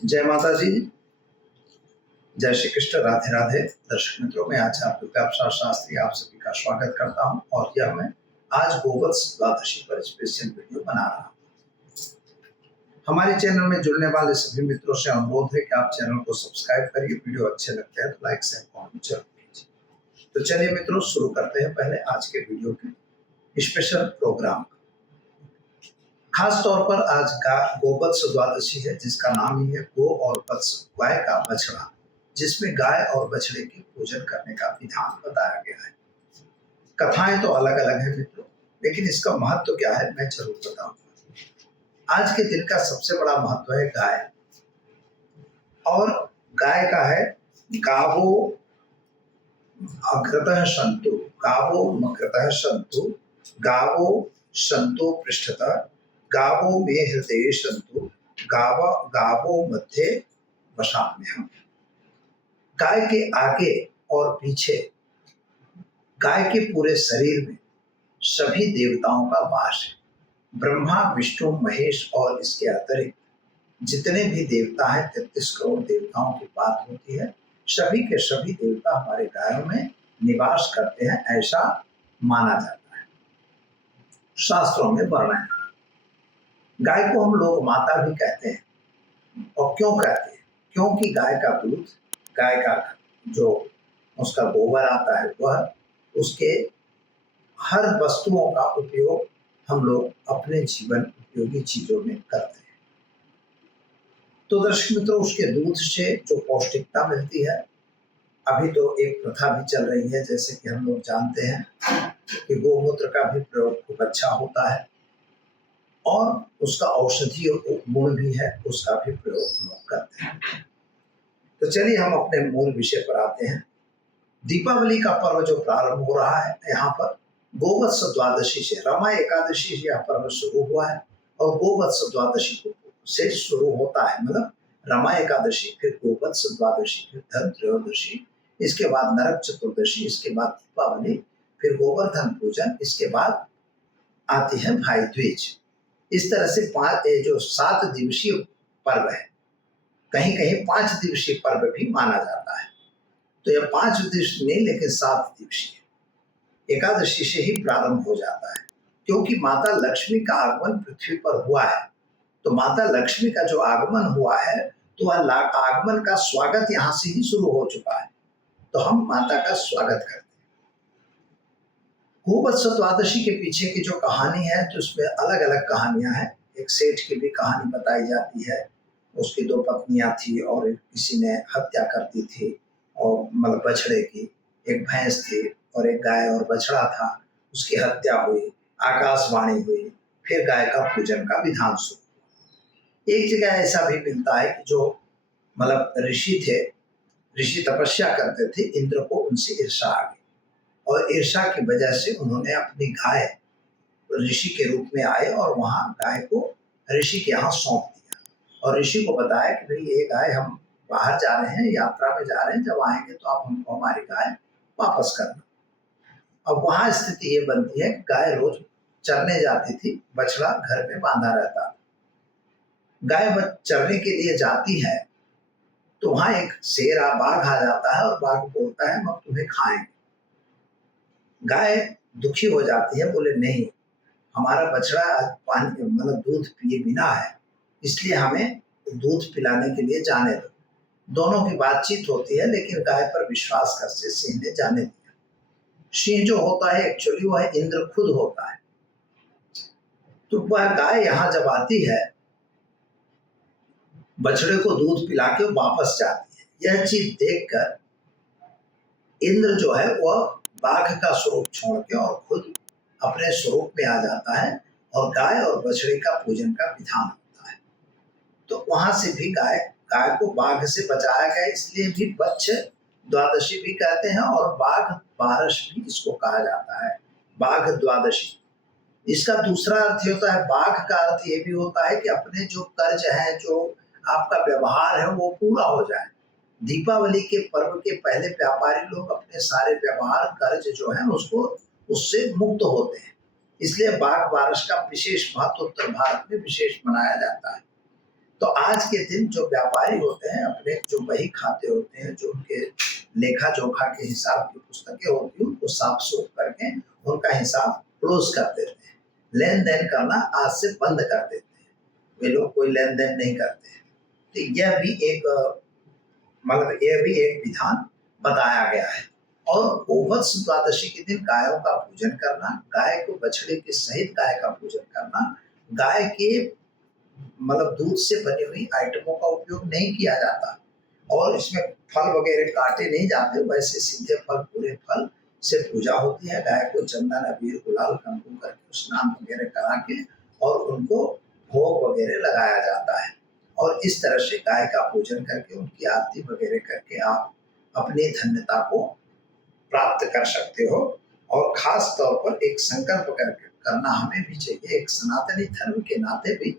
जय माता जी, जय श्री कृष्ण, राधे राधे। दर्शक मित्रों, मैं आचार्य प्रताप शास्त्री आप सभी का स्वागत करता हूं और यह मैं आज गोवत्स द्वादशी पर स्पेशल वीडियो बना रहा हूं। हमारे चैनल में जुड़ने वाले सभी मित्रों से अनुरोध है कि आप चैनल को सब्सक्राइब करिए। वीडियो अच्छे लगते हैं तो लाइक शेयर कमेंट जरूर कीजिए। तो चलिए मित्रों, शुरू करते हैं पहले आज के वीडियो के स्पेशल प्रोग्राम। खास तौर पर आज गोवत्स द्वादशी है, जिसका नाम ही है गो और वत्स, गाय का बछड़ा, जिसमें गाय और बछड़े की पूजन करने का विधान बताया गया है। कथाएं तो अलग अलग हैं मित्रों, लेकिन इसका महत्व क्या है मैं जरूर बताऊंगा। आज के दिन का सबसे बड़ा महत्व है गाय, और गाय का है गावो अग्रतः सन्तु, गावो मग्रतः सन्तु, गावो सन्तु पृष्ठतः, गावो मे हृदये सन्तु, गावो मध्ये वसाम्यहम्। गाय के आगे और पीछे, गाय के पूरे शरीर में सभी देवताओं का वास है। ब्रह्मा, विष्णु, महेश और इसके अतिरिक्त जितने भी देवता हैं, 33 करोड़ देवताओं की बात होती है। सभी के सभी देवता हमारे गायों में निवास करते हैं, ऐसा माना जाता है। शास्त्रों में वर्णन है। गाय को हम लोग माता भी कहते हैं। और क्यों कहते हैं? क्योंकि गाय का दूध, गाय का जो उसका गोबर आता है, वह उसके हर वस्तुओं का उपयोग हम लोग अपने जीवन उपयोगी चीजों में करते हैं। तो दर्शक मित्रों, उसके दूध से जो पौष्टिकता मिलती है, अभी तो एक प्रथा भी चल रही है, जैसे कि हम लोग जानते हैं कि गोमूत्र का भी प्रयोग खूब अच्छा होता है और उसका औषधीय गुण भी है, उसका भी प्रयोग लोग करते हैं। तो चलिए हम अपने मूल विषय पर आते हैं। दीपावली का पर्व जो प्रारंभ हो रहा है, यहाँ पर गोवत्स द्वादशी से, रमा एकादशी से यह पर्व शुरू हुआ है और गोवत्स द्वादशी से शुरू होता है। मतलब रमा एकादशी, फिर गोवत्स द्वादशी, फिर धन त्रयोदशी, इसके बाद नरक चतुर्दशी, इसके बाद दीपावली, फिर गोवर्धन पूजन, इसके बाद आती है भाई दूज। इस तरह से जो 7 दिवसीय पर्व है, कहीं कहीं 5 दिवसीय पर्व भी माना जाता है। तो यह 5 दिवसीय नहीं, लेकिन 7 दिवसीय एकादशी से ही प्रारंभ हो जाता है, क्योंकि माता लक्ष्मी का आगमन पृथ्वी पर हुआ है। तो माता लक्ष्मी का जो आगमन हुआ है, तो वह आगमन का स्वागत यहाँ से ही शुरू हो चुका है। तो हम माता का स्वागत करते हैं। गोवत्स द्वादशी के पीछे की जो कहानी है, तो उसमें अलग अलग कहानियां हैं। एक सेठ की भी कहानी बताई जाती है। उसकी 2 पत्नियां थी और किसी ने हत्या कर दी थी, और मतलब बछड़े की, एक भैंस थी और एक गाय और बछड़ा था, उसकी हत्या हुई, आकाशवाणी हुई, फिर गाय का पूजन का विधान शुरू। एक जगह ऐसा भी मिलता है कि जो मतलब ऋषि थे, ऋषि तपस्या करते थे, इंद्र को उनसे ईर्षा आ गई और ईर्षा की वजह से उन्होंने अपनी गाय ऋषि के रूप में आए और वहां गाय को ऋषि के यहाँ सौंप दिया और ऋषि को बताया कि भाई ये गाय, हम बाहर जा रहे हैं, यात्रा में जा रहे हैं, जब आएंगे तो आप हमको हमारी गाय वापस करना। अब वहां स्थिति ये बनती है कि गाय रोज चरने जाती थी, बछड़ा घर में बांधा रहता था। गाय चरने के लिए जाती है तो वहां एक शेर बाघ आ जाता है और बाघ बोलता है, हम अब तुम्हें खाएंगे। गाय दुखी हो जाती है, बोले नहीं, हमारा बछड़ा आज पानी मतलब दूध पिए बिना है, इसलिए हमें दूध पिलाने के लिए जाने दो। दोनों की बातचीत होती है, लेकिन गाय पर विश्वास करके सिंह ने जाने दिया। सिंह जो होता है एक्चुअली वह इंद्र खुद होता है। तो वह गाय यहाँ जब आती है, बछड़े को दूध पिला के वापस जाती है। यह चीज देखकर इंद्र जो है वह बाघ का स्वरूप छोड़ के और खुद अपने स्वरूप में आ जाता है और गाय और बछड़े का पूजन का विधान होता है। तो वहां से भी गाय को बाघ से बचाया गया, इसलिए भी बच्छ द्वादशी भी कहते हैं और बाघ बारस भी इसको कहा जाता है, बाघ द्वादशी। इसका दूसरा अर्थ होता है, बाघ का अर्थ ये भी होता है कि अपने जो कर्ज है, जो आपका व्यवहार है, वो पूरा हो जाए। दीपावली के पर्व के पहले व्यापारी लोग अपने सारे व्यवहार, कर्ज जो है उसको उससे मुक्त होते हैं, इसलिए बाघ बारस का विशेष महत्व उत्तर भारत में विशेष मनाया जाता है। तो आज के दिन जो व्यापारी होते हैं अपने जो बही खाते होते हैं, जो उनके लेखा जोखा के हिसाब की पुस्तकें होती हैं, उनको साफ सूफ करके उनका हिसाब क्लोज कर देते हैं। लेन देन करना आज से बंद कर देते हैं, वे लोग कोई लेन देन नहीं करते हैं। तो यह भी एक विधान बताया गया है। और गोवत्स द्वादशी के दिन गायों का पूजन करना, गाय को बछड़े के सहित गाय का पूजन करना, गाय के दूध से बनी हुई आइटमों का उपयोग नहीं किया जाता और इसमें फल वगैरह काटे नहीं जाते, वैसे सीधे फल पूरे फल से पूजा होती है। गाय को चंदन अबीर गुलाल कंकु करके स्नान वगैरह करा के और उनको भोग वगैरह लगाया जाता है। और इस तरह से गाय का पूजन करके उनकी आरती वगैरह करके आप अपनी धन्यता को प्राप्त कर सकते हो। और खास तौर पर एक संकल्प करना हमें भी चाहिए, एक सनातनी धर्म के नाते भी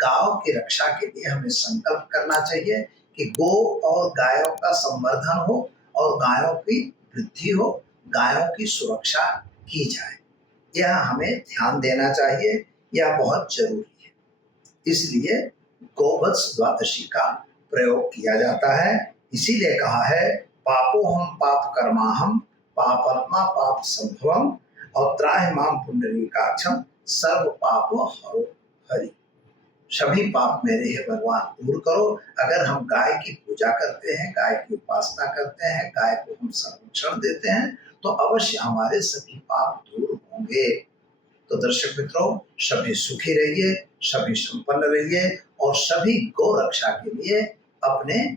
गायों की रक्षा के लिए हमें संकल्प करना चाहिए कि गो और गायों का संवर्धन हो और गायों की वृद्धि हो, गायों की सुरक्षा की जाए। यह हमें ध्यान देना चाहिए, यह बहुत जरूरी है। इसलिए गोवत्स द्वादशी का प्रयोग किया जाता है। इसीलिए कहा है पापोहम पाप कर्माहम पापात्मा पाप संभवम और त्राहि माम पुंडरीकाक्षम सर्व पापो हरो हरि। सभी पाप मेरे है भगवान दूर करो। अगर हम गाय की पूजा करते हैं, गाय की उपासना करते हैं, गाय को हम संरक्षण देते हैं, तो अवश्य हमारे सभी पाप दूर होंगे। तो दर्शक मित्रों, सभी सुखी रहिए, सभी संपन्न रहिए और सभी गौ रक्षा के लिए अपने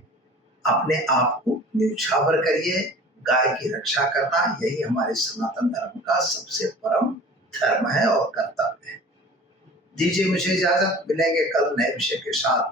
अपने आप को न्यौछावर करिए। गाय की रक्षा करना यही हमारे सनातन धर्म का सबसे परम धर्म है और कर्तव्य है। दीजिए मुझे इजाजत, मिलेंगे कल नए विषय के साथ।